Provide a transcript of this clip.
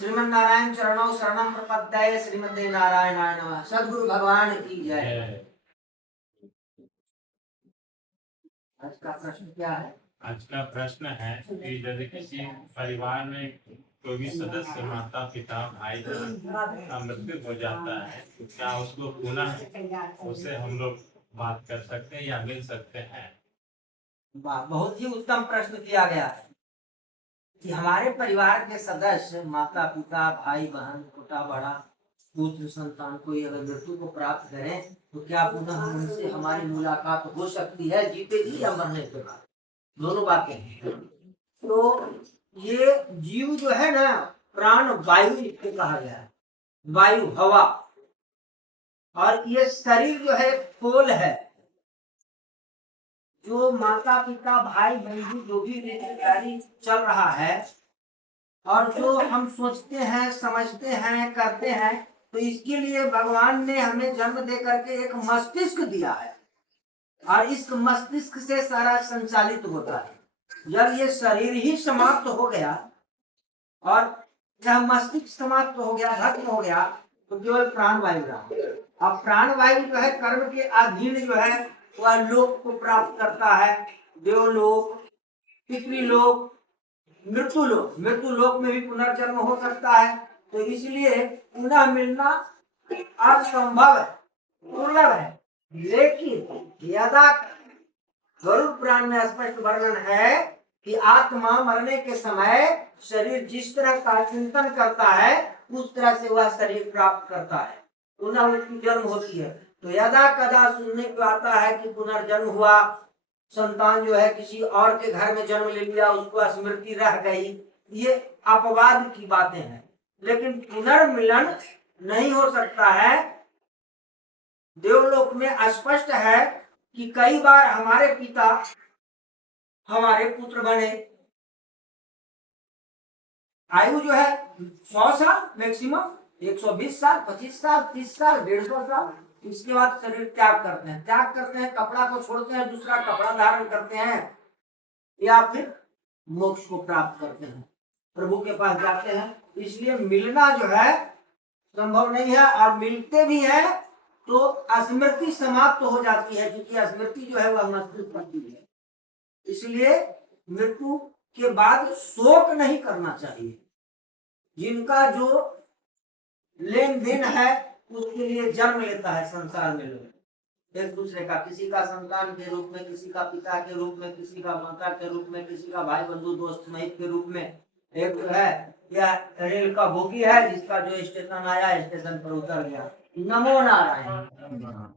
श्रीमन नारायण चरणों शरणम प्रपद्ये श्रीमते नारायणाय नमः। सद्गुरु भगवान की जय। आज का प्रश्न क्या है? आज का प्रश्न है कि यदि किसी परिवार में कोई भी सदस्य माता पिता भाई बहन का मृत्यु हो जाता है तो क्या उसको पुनः उससे हम लोग बात कर सकते हैं या मिल सकते हैं? बहुत ही उत्तम प्रश्न किया गया है कि हमारे परिवार के सदस्य माता पिता भाई बहन छोटा बड़ा पुत्र संतान कोई अगर मृत्यु को प्राप्त करें तो क्या पुनः उनसे हमारी मुलाकात हो सकती है, जीते जी या मरने के बाद? दोनों बातें हैं। तो ये जीव जो है ना, प्राण वायु इसको कहा गया है, वायु हवा, और ये शरीर जो है खोल है। जो माता पिता भाई बंधु जो भी रिश्तेदारी चल रहा है और जो हम सोचते हैं समझते हैं करते हैं, तो इसके लिए भगवान ने हमें जन्म दे करके एक मस्तिष्क दिया है और इस मस्तिष्क से सारा संचालित होता है। जब ये शरीर ही समाप्त हो गया और जब मस्तिष्क समाप्त हो गया, भस्म हो गया, तो केवल प्राण वायु रहा। अब प्राण वायु जो है कर्म के अधीन जो है वह लोक को प्राप्त करता है, देवलोक, पितृलोक, मृत्युलोक। मृत्युलोक में भी पुनर्जन्म हो सकता है। तो इसलिए पुनः मिलना असंभव है, दुर्लभ है। लेकिन यदा गरुड़ पुराण में स्पष्ट वर्णन है कि आत्मा मरने के समय शरीर जिस तरह का चिंतन करता है उस तरह से वह शरीर प्राप्त करता है, पुनः उसकी जन्म होती है। तो यदा कदा सुनने को आता है कि पुनर्जन्म हुआ, संतान जो है किसी और के घर में जन्म ले लिया, उसको स्मृति रह गई, ये अपवाद की बातें हैं। लेकिन पुनर्मिलन नहीं हो सकता है। देवलोक में स्पष्ट है कि कई बार हमारे पिता हमारे पुत्र बने। आयु जो है 100 साल मैक्सिमम, 120 साल, 25 साल, 30 साल, 150 साल, इसके बाद शरीर त्याग करते हैं, कपड़ा को छोड़ते हैं, दूसरा कपड़ा धारण करते हैं या फिर मोक्ष को प्राप्त करते हैं, प्रभु के पास जाते हैं। इसलिए मिलना जो है संभव नहीं है, और मिलते भी है तो स्मृति समाप्त हो जाती है, क्योंकि स्मृति जो है वह मस्तिष्क करती है। इसलिए मृत्यु के बाद शोक नहीं करना चाहिए। जिनका जो लेन देन है उसके लिए जन्म लेता है संसार में लोग एक दूसरे का, किसी का संतान के रूप में, किसी का पिता के रूप में, किसी का माता के रूप में, किसी का भाई बंधु दोस्त स्नेहित के रूप में। एक है या रेल का बोगी है जिसका जो स्टेशन आया स्टेशन पर उतर गया, नमो नारायण।